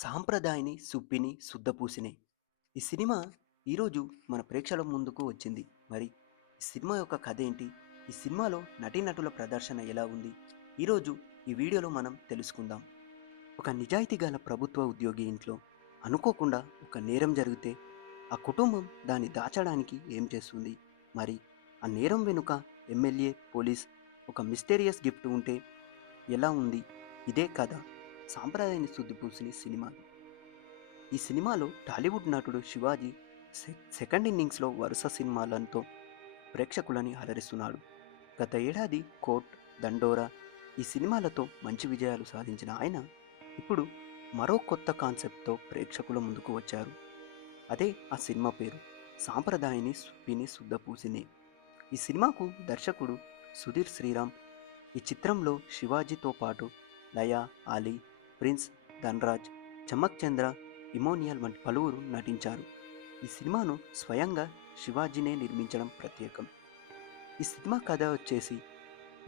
సాంప్రదాయని, సుప్పిని, శుద్ధపూసినే. ఈ సినిమా ఈరోజు మన ప్రేక్షకుల ముందుకు వచ్చింది. మరి ఈ సినిమా యొక్క కథ ఏంటి? ఈ సినిమాలో నటీనటుల ప్రదర్శన ఎలా ఉంది? ఈరోజు ఈ వీడియోలో మనం తెలుసుకుందాం. ఒక నిజాయితీ గల ప్రభుత్వ ఉద్యోగి ఇంట్లో అనుకోకుండా ఒక నేరం జరిగితే ఆ కుటుంబం దాన్ని దాచడానికి ఏం చేస్తుంది? మరి ఆ నేరం వెనుక ఎమ్మెల్యే, పోలీస్ ఒక మిస్టీరియస్ గిఫ్ట్ ఉంటే ఎలా ఉంది? ఇదే కథ సాంప్రదాయాన్ని శుద్ధిపూసిన సినిమా. ఈ సినిమాలో టాలీవుడ్ నటుడు శివాజీ సెకండ్ ఇన్నింగ్స్లో వరుస సినిమాలతో ప్రేక్షకులని అలరిస్తున్నాడు. గత ఏడాది కోర్ట్, దండోరా ఈ సినిమాలతో మంచి విజయాలు సాధించిన ఆయన ఇప్పుడు మరో కొత్త కాన్సెప్ట్తో ప్రేక్షకుల ముందుకు వచ్చారు. అదే ఆ సినిమా పేరు సాంప్రదాయని సుప్పిని శుద్ధపూసినే. ఈ సినిమాకు దర్శకుడు సుధీర్ శ్రీరామ్. ఈ చిత్రంలో శివాజీతో పాటు లయ, ఆలీ, ప్రిన్స్, ధన్రాజ్, చమక్ చంద్ర, ఇమోనియల్ వంటి పలువురు నటించారు. ఈ సినిమాను స్వయంగా శివాజీనే నిర్మించడం ప్రత్యేకం. ఈ సినిమా కథ వచ్చేసి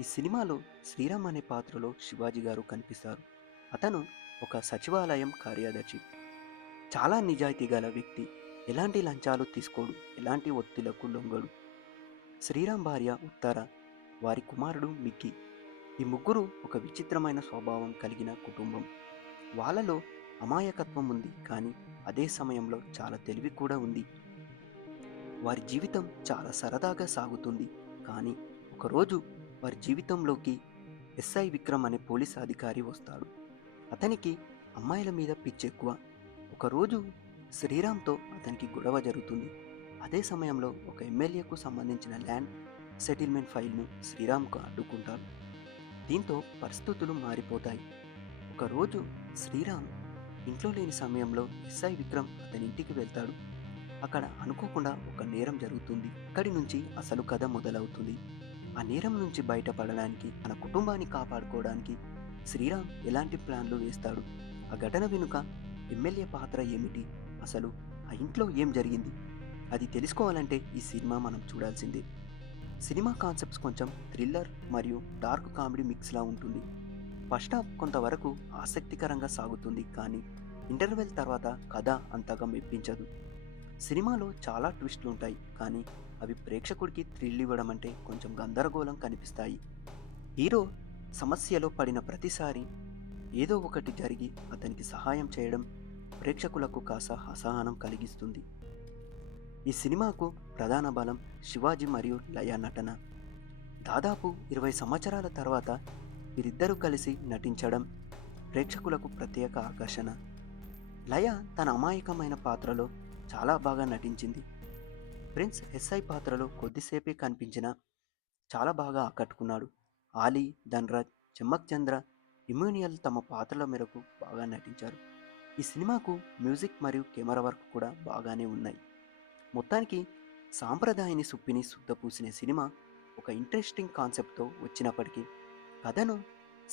ఈ సినిమాలో శ్రీరామ్ అనే పాత్రలో శివాజీ గారు కనిపిస్తారు. అతను ఒక సచివాలయం కార్యదర్శి. చాలా నిజాయితీ గల వ్యక్తి. ఎలాంటి లంచాలు తీసుకోడు, ఎలాంటి ఒత్తిళ్లకు లొంగడు. శ్రీరామ్ భార్య ఉత్తర, వారి కుమారుడు మిక్కీ. ఈ ముగ్గురు ఒక విచిత్రమైన స్వభావం కలిగిన కుటుంబం. వాళ్ళలో అమాయకత్వం ఉంది, కానీ అదే సమయంలో చాలా తెలివి కూడా ఉంది. వారి జీవితం చాలా సరదాగా సాగుతుంది. కానీ ఒకరోజు వారి జీవితంలోకి ఎస్ఐ విక్రమ్ అనే పోలీస్ అధికారి వస్తాడు. అతనికి అమ్మాయిల మీద పిచ్చెక్కువ. ఒకరోజు శ్రీరామ్తో అతనికి గొడవ జరుగుతుంది. అదే సమయంలో ఒక ఎమ్మెల్యేకు సంబంధించిన ల్యాండ్ సెటిల్మెంట్ ఫైల్ను శ్రీరామ్కు అడ్డుకుంటాడు. దీంతో పరిస్థితులు మారిపోతాయి. ఒకరోజు శ్రీరామ్ ఇంట్లో లేని సమయంలో ఎస్ఐ విక్రమ్ అతని ఇంటికి వెళ్తాడు. అక్కడ అనుకోకుండా ఒక నేరం జరుగుతుంది. అక్కడి నుంచి అసలు కథ మొదలవుతుంది. ఆ నేరం నుంచి బయటపడడానికి, తన కుటుంబాన్ని కాపాడుకోవడానికి శ్రీరామ్ ఎలాంటి ప్లాన్లు వేస్తాడు? ఆ ఘటన వెనుక ఎమ్మెల్యే పాత్ర ఏమిటి? అసలు ఆ ఇంట్లో ఏం జరిగింది? అది తెలుసుకోవాలంటే ఈ సినిమా మనం చూడాల్సిందే. సినిమా కాన్సెప్ట్స్ కొంచెం థ్రిల్లర్ మరియు డార్క్ కామెడీ మిక్స్లా ఉంటుంది. ఫస్ట్ హాఫ్ కొంతవరకు ఆసక్తికరంగా సాగుతుంది, కానీ ఇంటర్వెల్ తర్వాత కథ అంతగా మెప్పించదు. సినిమాలో చాలా ట్విస్టులు ఉంటాయి, కానీ అవి ప్రేక్షకుడికి థ్రిల్ ఇవ్వడం అంటే కొంచెం గందరగోళం కనిపిస్తాయి. హీరో సమస్యలో పడిన ప్రతిసారి ఏదో ఒకటి జరిగి అతనికి సహాయం చేయడం ప్రేక్షకులకు కాస్త అసహనం కలిగిస్తుంది. ఈ సినిమాకు ప్రధాన బలం శివాజీ మరియు లయ నటన. దాదాపు 20 సంవత్సరాల తర్వాత వీరిద్దరూ కలిసి నటించడం ప్రేక్షకులకు ప్రత్యేక ఆకర్షణ. లయ తన అమాయకమైన పాత్రలో చాలా బాగా నటించింది. ప్రిన్స్ ఎస్ఐ పాత్రలో కొద్దిసేపే కనిపించినా చాలా బాగా ఆకట్టుకున్నాడు. ఆలీ, ధన్రాజ్, చమ్మక్ చంద్ర, ఇమ్యూనియల్ తమ పాత్రల మేరకు బాగా నటించారు. ఈ సినిమాకు మ్యూజిక్ మరియు కెమెరా వర్క్ కూడా బాగానే ఉన్నాయి. మొత్తానికి సాంప్రదాయాన్ని సుప్పిని శుద్ధపూసిన సినిమా ఒక ఇంట్రెస్టింగ్ కాన్సెప్ట్తో వచ్చినప్పటికీ కథను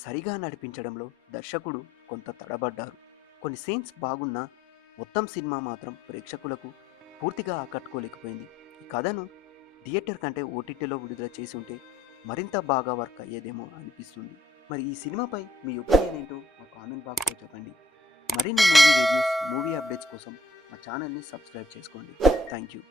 సరిగా నడిపించడంలో దర్శకుడు కొంత తడబడ్డారు. కొన్ని సీన్స్ బాగున్నా మొత్తం సినిమా మాత్రం ప్రేక్షకులకు పూర్తిగా ఆకట్టుకోలేకపోయింది. ఈ కథను థియేటర్ కంటే ఓటీటీలో విడుదల చేసి ఉంటే మరింత బాగా వర్క్ అయ్యేదేమో అనిపిస్తుంది. మరి ఈ సినిమాపై మీ ఒపీనియన్ ఏంటో మా కామెంట్ బాక్స్లో చెప్పండి. మరిన్ని మూవీ రివ్యూస్, మూవీ అప్డేట్స్ కోసం మా ఛానల్ని సబ్స్క్రైబ్ చేసుకోండి. Thank you.